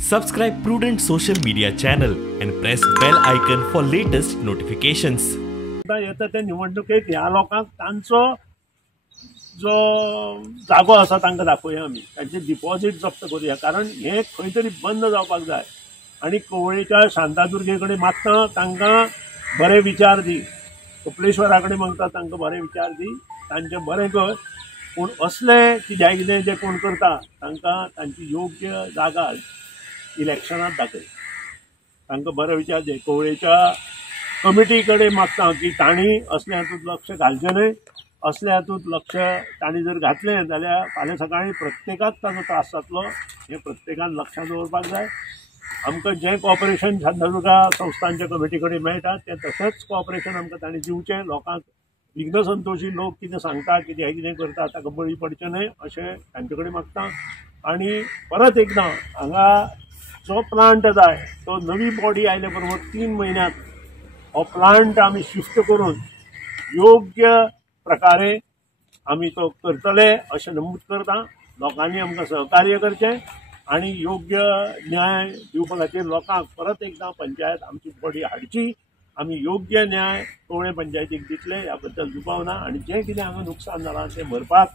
Subscribe Prudent social media channel and press bell icon for latest notifications. येता त्या निवडणुकीत ह्या लोकांक तांचो जो जागो आसा तांकां दाखोवया आमी, तांचे डिपॉझिट जप्त करूया, कारण हे खंय तरी बंद जावपाक जाय. आनी कवळेच्या शांतादुर्गे कडेन मागता तांकां बरे विचार दी, कपलेश्वरा कडेन मागता तांकां बरे विचार दी, तांचें बरें कर. पूण असले कित्याक जे कोण करता तांकां तांची योग्य जागा इलेक्शनात दाखय, तांकां बरे विचार दे. कवळेच्या कमिटी कडेन मागता की तांणी असले हातूंत लक्ष घालचें न्हय. असले हातूंत लक्ष तांणी जर घातलें जाल्यार फाल्यां सकाळीं प्रत्येकाक ताजो त्रास जातलो. हें प्रत्येकान लक्षांत दवरपाक जाय. आमकां जें कॉपरेशन शांतादुर्गा संस्थांच्या कमिटी कडेन मेळटा तें तशेंच कॉपरेशन आमकां तांणी दिवचें. लोकांक विघ्न संतोशी लोक कितें सांगता, कितें करता ताका बळी पडचें न्हय अशें तांचे कडेन मागता. आनी परत एकदां हांगा जो प्लांट जाय तो नवी बॉडी आयले बरोबर 3 म्हयन्यांत हो प्लांट आमी शिफ्ट करून योग्य प्रकारे आमी तो करतले अशें नमूद करता. लोकांनी आमकां सहकार्य करचें आनी योग्य न्याय दिवपा खातीर लोकांक परत एकदां पंचायत आमची बॉडी हाडची. आमी योग्य न्याय कवळे पंचायतीक दितले ह्या बद्दल दुबाव ना. आनी जें कितें हांगा नुकसान जालां तें भरपाक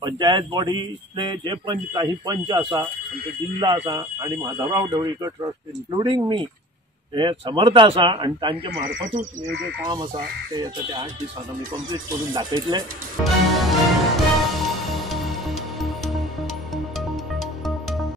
पंचायत बॉडीतले जे काही पंच आसा आमचे जिल्हा आसा आनी माधवराव ढवळीकर ट्रस्ट इन्क्लुडींग मी हे समर्थ आसा आनी तांचे मार्फतूच हे जे काम आसा ते येता ते 8 दिसांत आमी कंप्लीट करून दाखयतले.